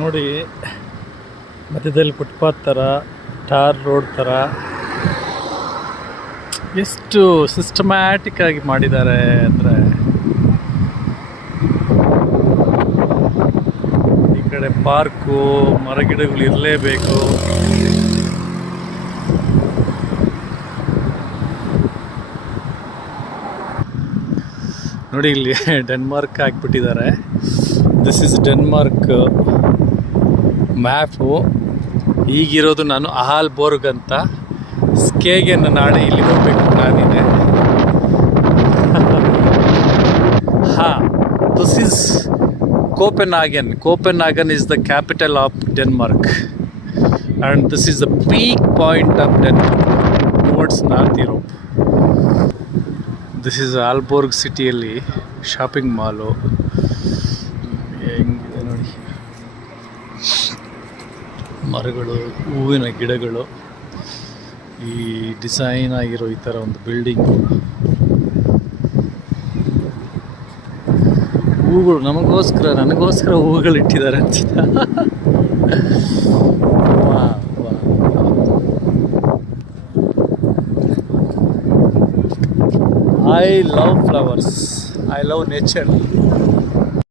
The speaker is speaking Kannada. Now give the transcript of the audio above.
ನೋಡಿ, ಮಧ್ಯದಲ್ಲಿ ಫುಟ್ಪಾತ್ ಥರ, ಟಾರ್ ರೋಡ್ ಥರ ಎಷ್ಟು ಸಿಸ್ಟಮ್ಯಾಟಿಕ್ ಆಗಿ ಮಾಡಿದ್ದಾರೆ ಅಂದರೆ, ಈ ಕಡೆ ಪಾರ್ಕು, ಮರಗಿಡಗಳು ಇರಲೇಬೇಕು. ನೋಡಿ, ಇಲ್ಲಿ ಡೆನ್ಮಾರ್ಕ್ ಹಾಕ್ಬಿಟ್ಟಿದ್ದಾರೆ. This is Denmark map. ಈಗಿರೋದು ನಾನು ಆಲ್ಬೋರ್ಗ್ ಅಂತ. ಸ್ಕೇಗೆ ನಾಳೆ ಇಲ್ಲಿ ಹೋಗ್ಬೇಕು ನಾನಿದೆ. This is Copenhagen. Copenhagen is the capital of Denmark, and this is the peak point of Denmark towards North Europe. This is Aalborg ಸಿಟಿಯಲ್ಲಿ ಶಾಪಿಂಗ್ ಮಾಲು. ಹೆಂಗಿದೆ ನೋಡಿ, ಮರಗಳು, ಹೂವಿನ ಗಿಡಗಳು, ಈ ಡಿಸೈನ್ ಆಗಿರೋ ಈ ಥರ ಒಂದು ಬಿಲ್ಡಿಂಗು, ಹೂಗಳು ನನಗೋಸ್ಕರ ಹೂಗಳು ಇಟ್ಟಿದ್ದಾರೆ ಅನ್ಸುತ್ತೆ. I love flowers, I love nature.